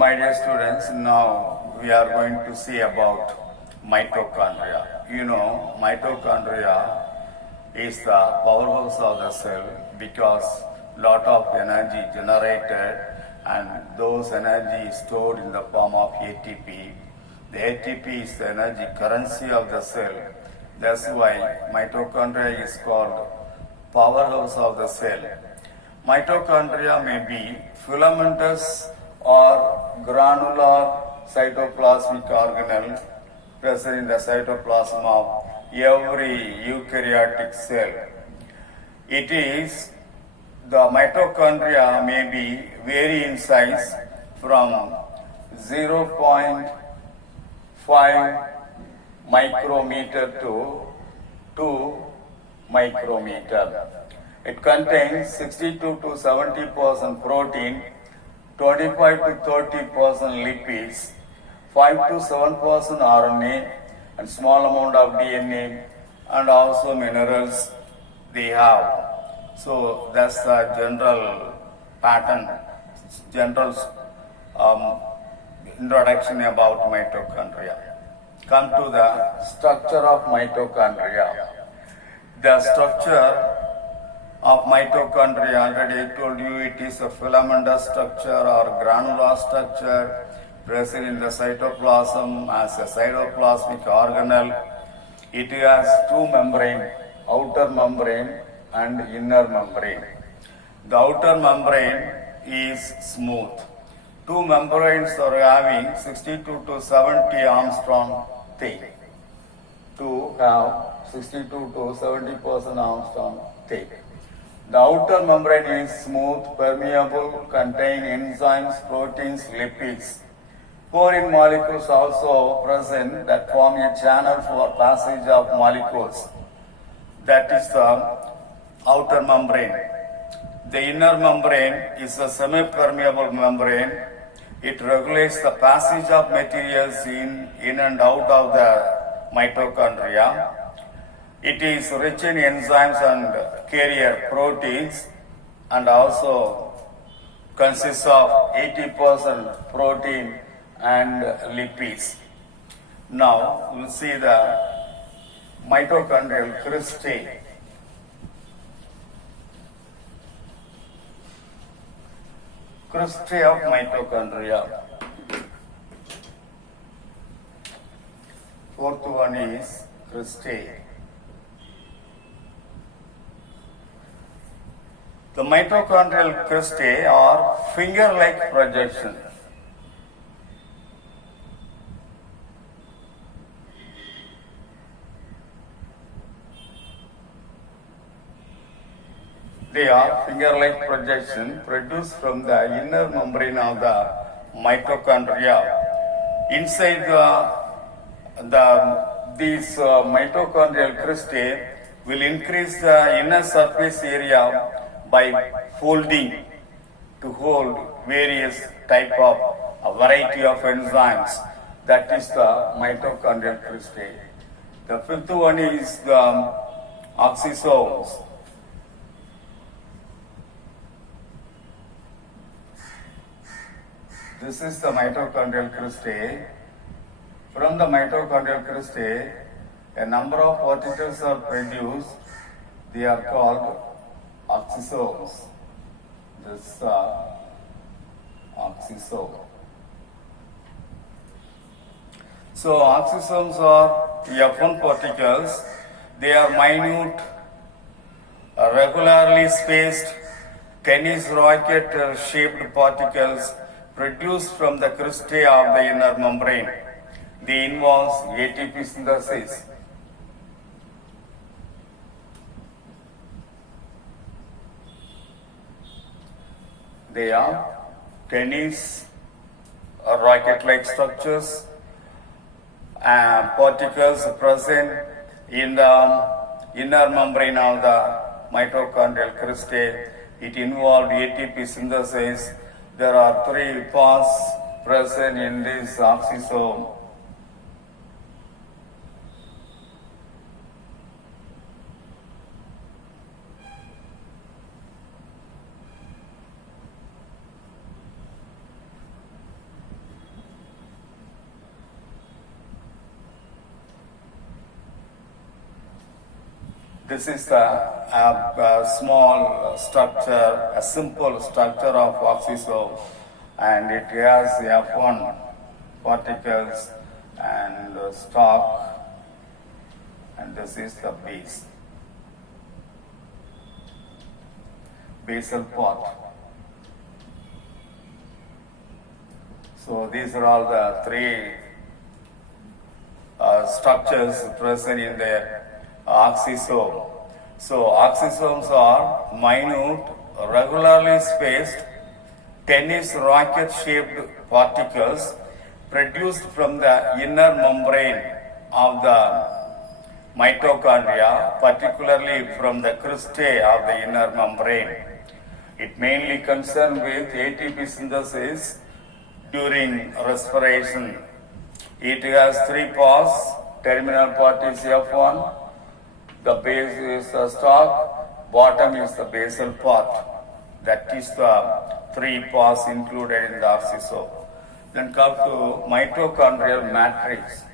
My dear students, now we are going to see about mitochondria. You know, mitochondria is the powerhouse of the cell because lot of energy generated and those energy is stored in the form of ATP. The ATP is the energy currency of the cell. That's why mitochondria is called powerhouse of the cell. Mitochondria may be filamentous or granular cytoplasmic organelle present in the cytoplasm of every eukaryotic cell. It is the mitochondria may be vary in size from 0.5 micrometer to 2 micrometer. It contains 62 to 70% protein, 25 to 30% lipids, 5 to 7% RNA, and small amount of DNA, and also minerals they have. So that's the general pattern, general introduction about mitochondria. Come to the structure of mitochondria. The structure of mitochondria, already I told you it is a filamentous structure or granular structure present in the cytoplasm as a cytoplasmic organelle. It has two membranes, outer membrane and inner membrane. The outer membrane is smooth. Two membranes are having 62 to 70 Armstrong thick. To have 62 to 70% Armstrong thick. The outer membrane is smooth, permeable, contain enzymes, proteins, lipids. Porine molecules also present that form a channel for passage of molecules. That is the outer membrane. The inner membrane is a semi-permeable membrane. It regulates the passage of materials in and out of the mitochondria. It is rich in enzymes and carrier proteins and also consists of 80% protein and lipids. Now we'll see the mitochondrial cristae. Cristae of mitochondria. Fourth one is cristae. The mitochondrial cristae are finger-like projection. They are finger-like projection produced from the inner membrane of the mitochondria. Inside these mitochondrial cristae will increase the inner surface area by folding to hold various type of a variety of enzymes. That is the mitochondrial cristae. The fifth one is the oxysomes. This is the mitochondrial cristae. From the mitochondrial cristae, a number of particles are produced. They are called oxysomes. This is oxysome. So oxysomes are F1 particles. They are minute, regularly spaced, tennis racket shaped particles produced from the cristae of the inner membrane. They involve ATP synthesis. They are tennis or rocket-like structures and particles present in the inner membrane of the mitochondrial cristae. It involved ATP synthesis. There are three parts present in this oxysome. This is a small structure, a simple structure of oxysome, and it has F1 particles and stalk, and this is the base, basal part. So these are all the three structures present in the oxysome. So oxysomes are minute, regularly spaced, tennis racket-shaped particles produced from the inner membrane of the mitochondria, particularly from the cristae of the inner membrane. It mainly concerned with ATP synthesis during respiration. It has three parts. Terminal part is F1, the base is the stalk, bottom is the basal part. That is the three parts included in the oxysome. Then come to mitochondrial matrix.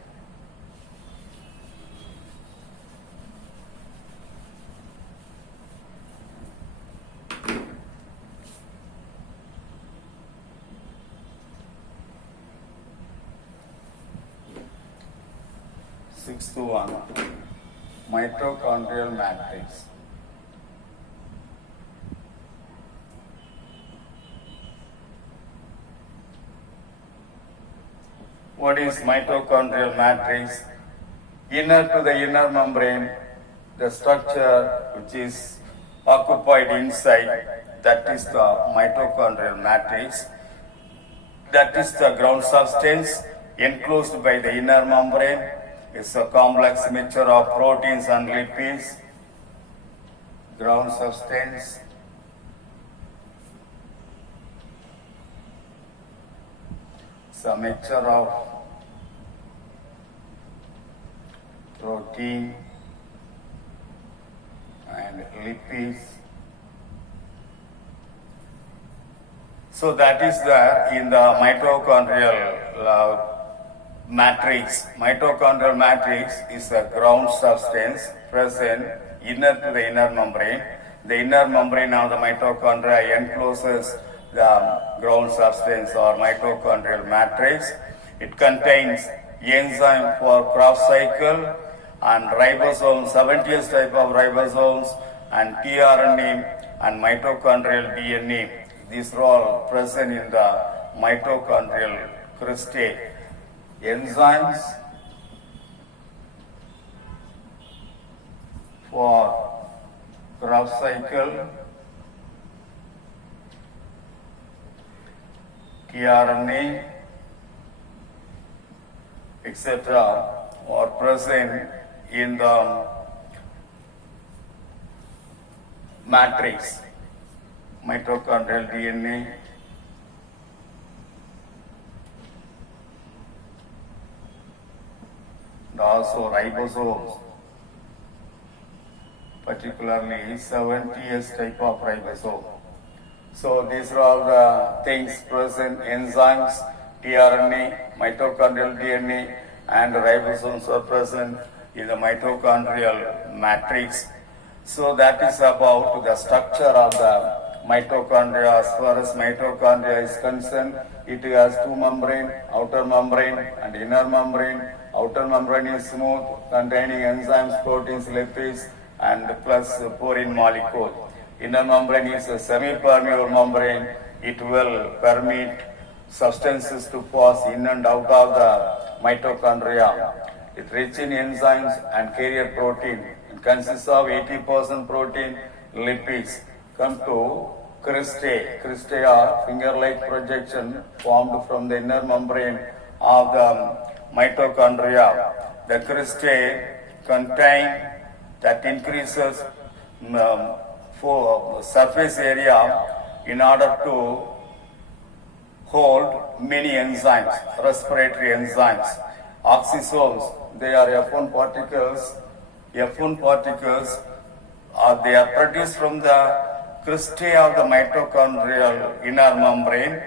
Sixth one, mitochondrial matrix. What is mitochondrial matrix? Inner to the inner membrane, the structure which is occupied inside, that is the mitochondrial matrix. That is the ground substance enclosed by the inner membrane. It's a complex mixture of proteins and lipids. Ground substance. It's a mixture of protein and lipids. So that is there in the mitochondrial matrix. Mitochondrial matrix is a ground substance present inner to the inner membrane. The inner membrane of the mitochondria encloses the ground substance or mitochondrial matrix. It contains enzyme for Krebs cycle and ribosomes, 70th type of ribosomes, and tRNA and mitochondrial DNA. These are all present in the mitochondrial cristae. Enzymes for Krebs cycle, tRNA, etc. are present in the matrix, mitochondrial DNA. And also ribosomes, particularly 70th type of ribosome. So these are all the things present, enzymes, tRNA, mitochondrial DNA, and ribosomes are present in the mitochondrial matrix. So that is about the structure of the mitochondria. As far as mitochondria is concerned, it has two membrane, outer membrane and inner membrane. Outer membrane is smooth, containing enzymes, proteins, lipids, and plus purine molecule. Inner membrane is a semi-permeable membrane. It will permit substances to pass in and out of the mitochondria. It rich in enzymes and carrier protein. It consists of 80% protein, lipids. Come to cristae. Cristae are finger-like projection formed from the inner membrane of the mitochondria. The cristae contain that increases for surface area in order to hold many enzymes, respiratory enzymes. Oxysomes, they are F1 particles. F1 particles they are produced from the cristae of the mitochondrial inner membrane.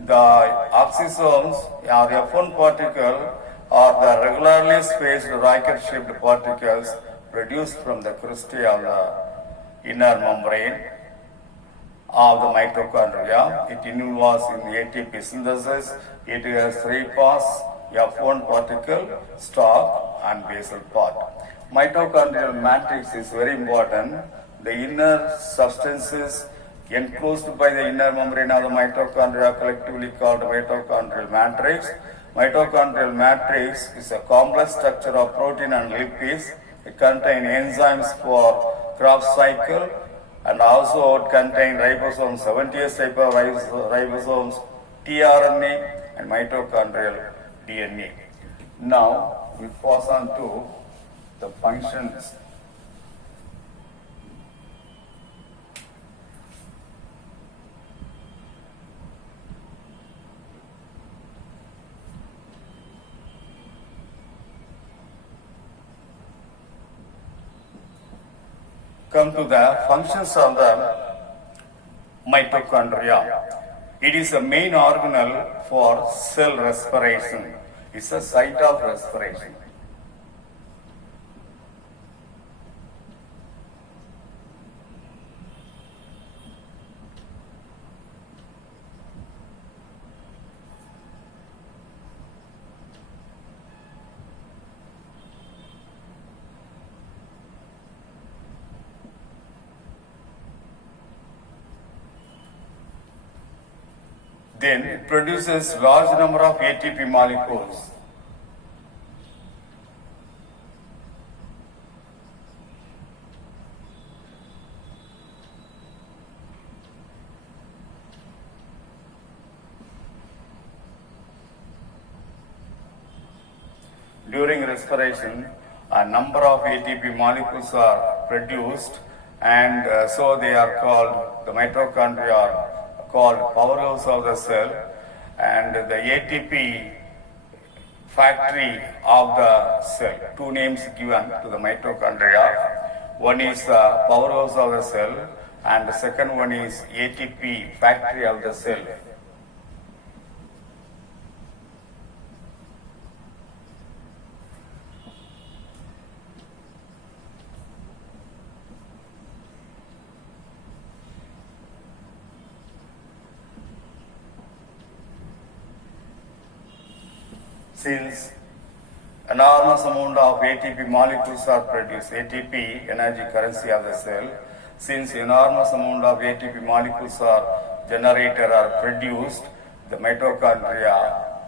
The oxysomes are F1 particle or the regularly spaced racket-shaped particles produced from the cristae of the inner membrane of the mitochondria. It involves in ATP synthesis. It has three parts: F1 particle, stalk, and basal part. Mitochondrial matrix is very important. The inner substances enclosed by the inner membrane of the mitochondria collectively called mitochondrial matrix. Mitochondrial matrix is a complex structure of protein and lipids. It contains enzymes for Krebs cycle, and also it contains ribosomes, 70th type of ribosomes, tRNA, and mitochondrial DNA. Now we pass on to the functions. Come to the functions of the mitochondria. It is a main organelle for cell respiration. It's a site of respiration. Then it produces large number of ATP molecules. During respiration, a number of ATP molecules are produced, and so they are called, the mitochondria are called powerhouse of the cell, and the ATP factory of the cell. Two names given to the mitochondria. One is the powerhouse of the cell, and the second one is ATP factory of the cell. Since enormous amount of ATP molecules are produced, ATP, energy currency of the cell, since enormous amount of ATP molecules are generated or produced, the mitochondria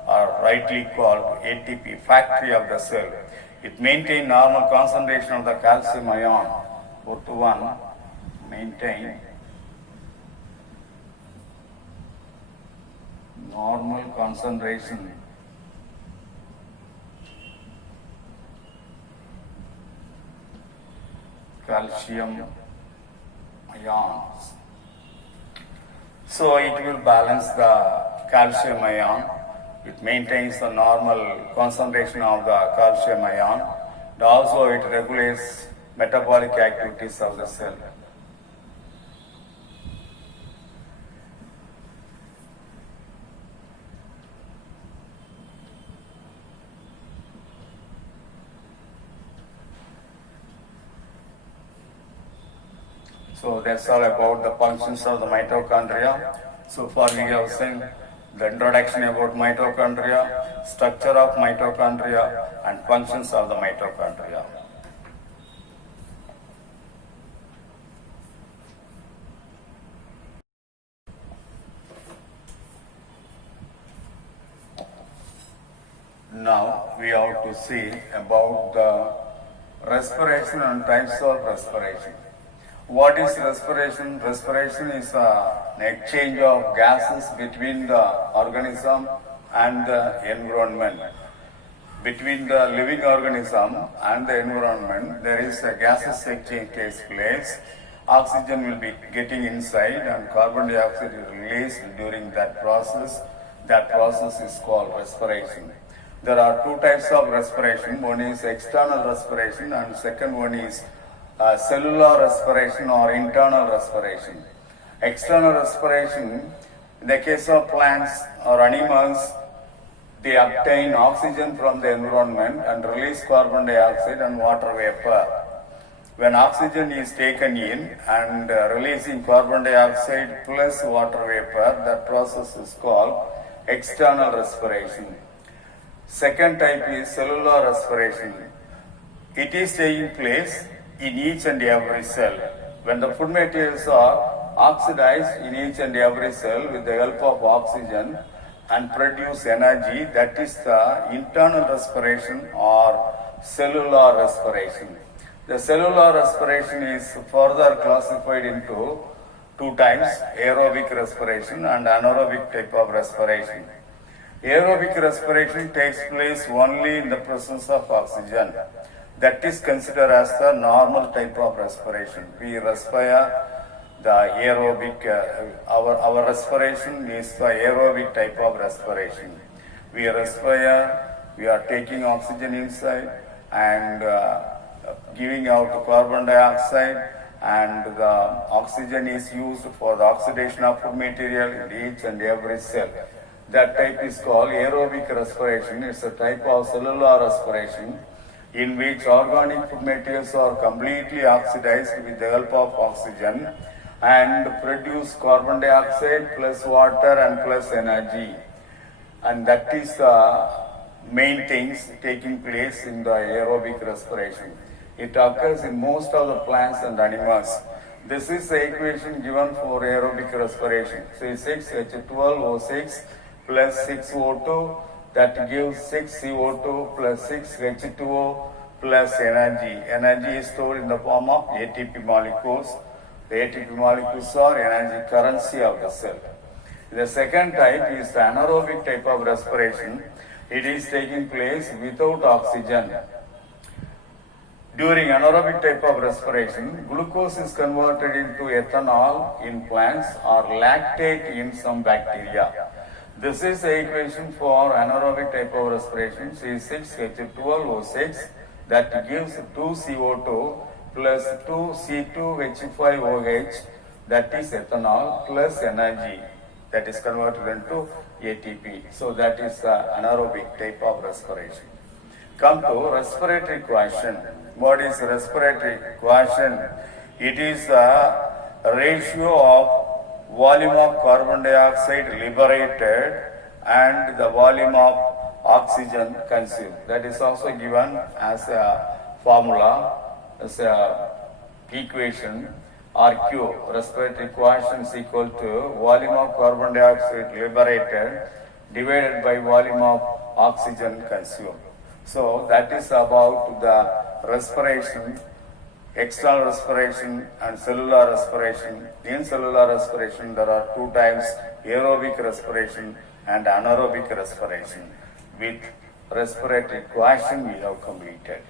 are rightly called ATP factory of the cell. It maintains normal concentration of the calcium ion, O2, maintain normal concentration calcium ions. So it will balance the calcium ion. It maintains the normal concentration of the calcium ion. And also it regulates metabolic activities of the cell. So that's all about the functions of the mitochondria. So far we have seen the introduction about mitochondria, structure of mitochondria, and functions of the mitochondria. Now we have to see about the respiration and types of respiration. What is respiration? Respiration is an exchange of gases between the organism and the environment. Between the living organism and the environment, there is a gases exchange takes place. Oxygen will be getting inside and carbon dioxide is released during that process. That process is called respiration. There are two types of respiration. One is external respiration and second one is cellular respiration or internal respiration. External respiration, in the case of plants or animals, they obtain oxygen from the environment and release carbon dioxide and water vapor. When oxygen is taken in and releasing carbon dioxide plus water vapor, that process is called external respiration. Second type is cellular respiration. It is taking place in each and every cell. When the food materials are oxidized in each and every cell with the help of oxygen and produce energy, that is the internal respiration or cellular respiration. The cellular respiration is further classified into two types, aerobic respiration and anaerobic type of respiration. Aerobic respiration takes place only in the presence of oxygen. That is considered as the normal type of respiration. We respire the aerobic, our respiration is the aerobic type of respiration. We respire, we are taking oxygen inside and giving out carbon dioxide, and the oxygen is used for the oxidation of food material in each and every cell. That type is called aerobic respiration. It's a type of cellular respiration in which organic food materials are completely oxidized with the help of oxygen and produce carbon dioxide plus water and plus energy. And that is the main things taking place in the aerobic respiration. It occurs in most of the plants and animals. This is the equation given for aerobic respiration. C6H12O6 plus 6O2, that gives 6 CO2 plus 6 H2O plus energy. Energy is stored in the form of ATP molecules. The ATP molecules are energy currency of the cell. The second type is the anaerobic type of respiration. It is taking place without oxygen. During anaerobic type of respiration, glucose is converted into ethanol in plants or lactate in some bacteria. This is the equation for anaerobic type of respiration, C6H12O6, that gives 2 CO2 plus 2 C2H5OH, that is ethanol, plus energy, that is converted into ATP. So that is the anaerobic type of respiration. Come to respiratory quotient. What is respiratory quotient? It is the ratio of volume of carbon dioxide liberated and the volume of oxygen consumed. That is also given as a formula, as a equation. RQ, respiratory quotient, is equal to volume of carbon dioxide liberated divided by volume of oxygen consumed. So that is about the respiration, external respiration and cellular respiration. In cellular respiration, there are two types, aerobic respiration and anaerobic respiration. With respiratory quotient, we have completed.